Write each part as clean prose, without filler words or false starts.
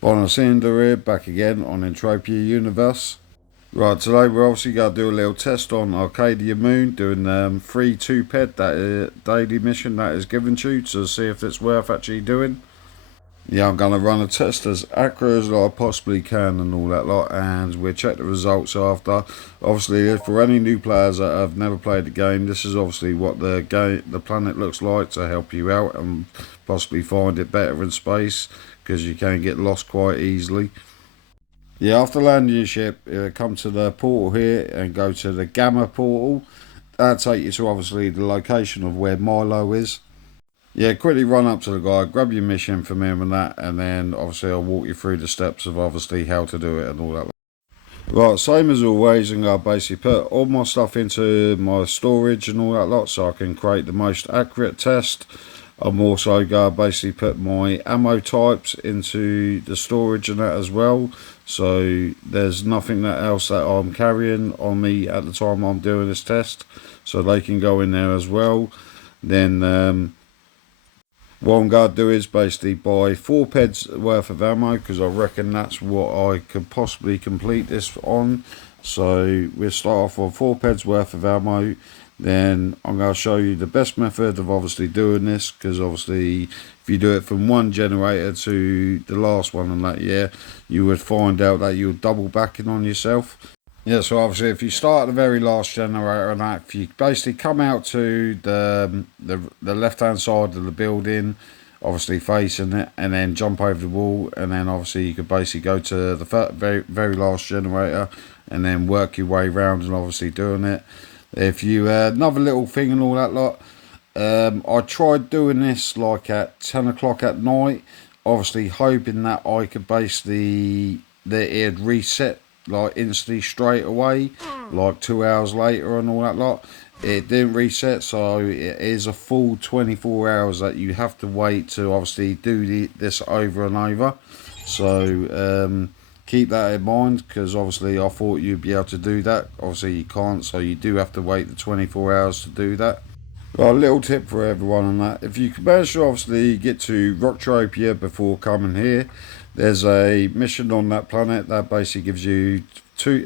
Bonasinder here, back again on Entropia Universe. Right, today we're obviously going to do a little test on Arcadia Moon, doing free 2 ped, that daily mission that is given to you to see if it's worth actually doing. Yeah, I'm going to run a test as accurate as I possibly can and all that lot, and we'll check the results after. Obviously, for any new players that have never played the game, this is obviously what the planet looks like to help you out and possibly find it better in space, because you can get lost quite easily. Yeah, after landing your ship, come to the portal here and go to the Gamma portal. That'll take you to obviously the location of where Milo is. Yeah, quickly run up to the guy, grab your mission from him and that, and then obviously I'll walk you through the steps of obviously how to do it and all that. Right, same as always, I'm going to basically put all my stuff into my storage and all that lot so I can create the most accurate test. I'm also going to basically put my ammo types into the storage and that as well. So there's nothing else that I'm carrying on me at the time I'm doing this test. So they can go in there as well. Then what I'm going to do is basically buy 4 peds worth of ammo, because I reckon that's what I could possibly complete this on. So we'll start off with 4 peds worth of ammo. Then I'm going to show you the best method of obviously doing this, because obviously if you do it from one generator to the last one and that, yeah, you would find out that you're double backing on yourself. Yeah, so obviously if you start at the very last generator and that, if you basically come out to the left hand side of the building, obviously facing it, and then jump over the wall, and then obviously you could basically go to the very last generator and then work your way around and obviously doing it. If you another little thing and all that lot, I tried doing this like at 10 o'clock at night, obviously hoping that I could basically that it'd reset like instantly straight away, like 2 hours later and all that lot. It didn't reset, so it is a full 24 hours that you have to wait to obviously do this over and over. So keep that in mind, because obviously I thought you'd be able to do that. Obviously you can't, so you do have to wait the 24 hours to do that. Well, a little tip for everyone on that: if you can manage to obviously get to Rocktropia before coming here, there's a mission on that planet that basically gives you two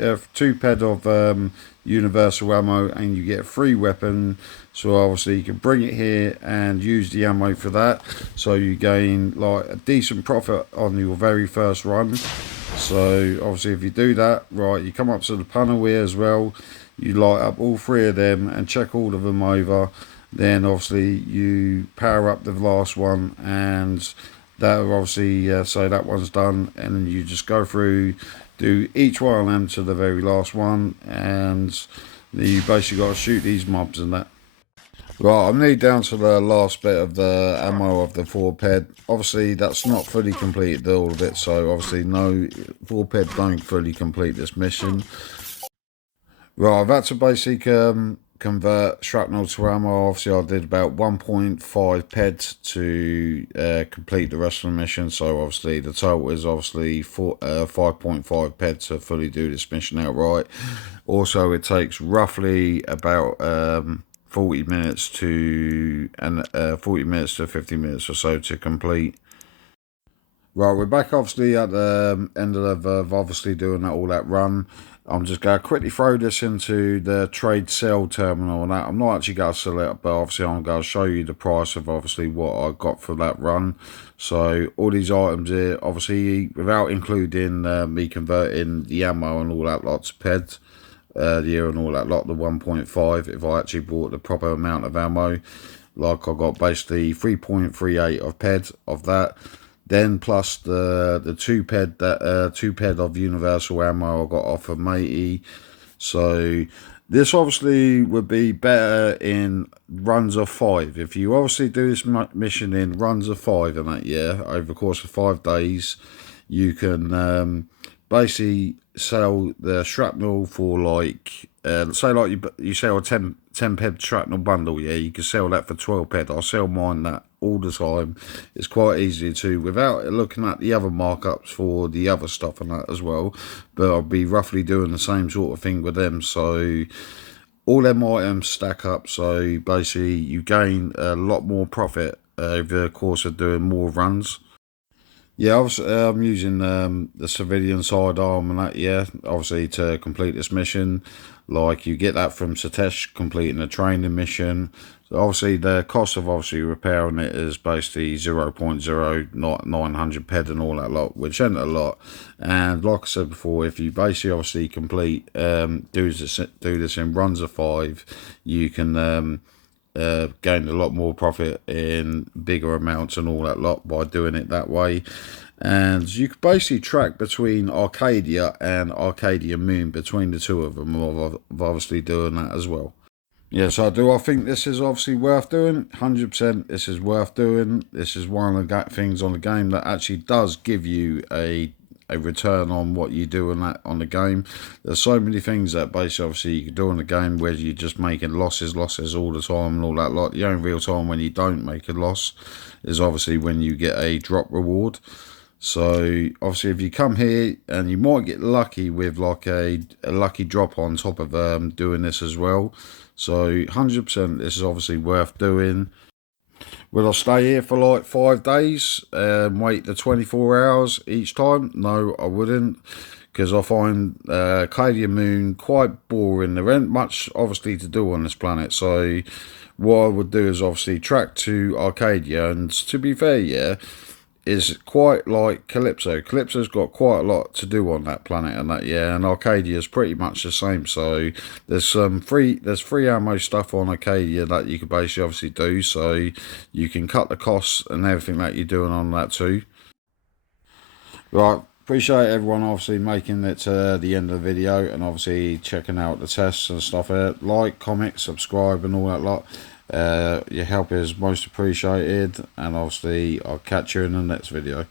ped of universal ammo, and you get a free weapon. So obviously you can bring it here and use the ammo for that. So you gain like a decent profit on your very first run. So obviously if you do that, right, you come up to the panel here as well. You light up all 3 of them and check all of them over. Then obviously you power up the last one, and that obviously so that one's done, and then you just go through, do each one of them to the very last one, and you basically got to shoot these mobs and that. Right, I'm nearly down to the last bit of the ammo of the 4 ped. Obviously that's not fully completed all of it, so obviously no 4 ped don't fully complete this mission. Right, I've had to basically convert shrapnel to ammo. Obviously, I did about 1.5 peds to complete the rest of the mission. So obviously, the total is obviously 5.5 peds to fully do this mission outright. Also, it takes roughly about 40 minutes to 40 minutes to 50 minutes or so to complete. Right, we're back obviously at the end of obviously doing all that run. I'm just going to quickly throw this into the trade sell terminal and that. I'm not actually going to sell it, but obviously I'm going to show you the price of obviously what I got for that run. So all these items here, obviously without including me converting the ammo and all that lot to peds, the and all that lot, the 1.5, if I actually bought the proper amount of ammo, like I got basically 3.38 of ped of that. Then plus the 2 ped of universal ammo I got off of matey. So this obviously would be better in runs of 5. If you obviously do this mission in runs of 5 and that, yeah, over the course of 5 days, you can basically sell the shrapnel for like say like you sell a 10 ped shrapnel bundle, yeah, you can sell that for 12 ped. I sell mine that all the time. It's quite easy to, without looking at the other markups for the other stuff and that as well, but I'll be roughly doing the same sort of thing with them. So all them items stack up, so basically you gain a lot more profit over the course of doing more runs. Yeah, obviously, I'm using the civilian sidearm and that, yeah, obviously to complete this mission. Like, you get that from Satesh completing a training mission. So obviously, the cost of obviously repairing it is basically 0.0, not 900 ped and all that lot, which ain't a lot. And like I said before, if you basically obviously complete, do this in runs of 5, you can gained a lot more profit in bigger amounts and all that lot by doing it that way. And you could basically track between Arcadia and Arcadia Moon, between the two of them, of obviously doing that as well. Yes, I do. I think this is obviously worth doing. 100% this is worth doing. This is one of the things on the game that actually does give you a return on what you do on that on the game. There's so many things that basically obviously you can do in the game where you're just making losses all the time and all that lot. The only real time when you don't make a loss is obviously when you get a drop reward. So obviously, if you come here and you might get lucky with like a lucky drop on top of doing this as well. So 100% this is obviously worth doing. Will I stay here for like 5 days and wait the 24 hours each time? No, I wouldn't, because I find Arcadia Moon quite boring. There ain't much obviously to do on this planet. So what I would do is obviously track to Arcadia, and to be fair, yeah, is quite like Calypso. Calypso's got quite a lot to do on that planet and that, yeah, and Arcadia's pretty much the same. So there's free ammo stuff on Arcadia that you could basically obviously do, so you can cut the costs and everything that you're doing on that too. Right, appreciate everyone obviously making it to the end of the video and obviously checking out the tests and stuff here. Like, comment, subscribe and all that lot. Your help is most appreciated, and obviously I'll catch you in the next video.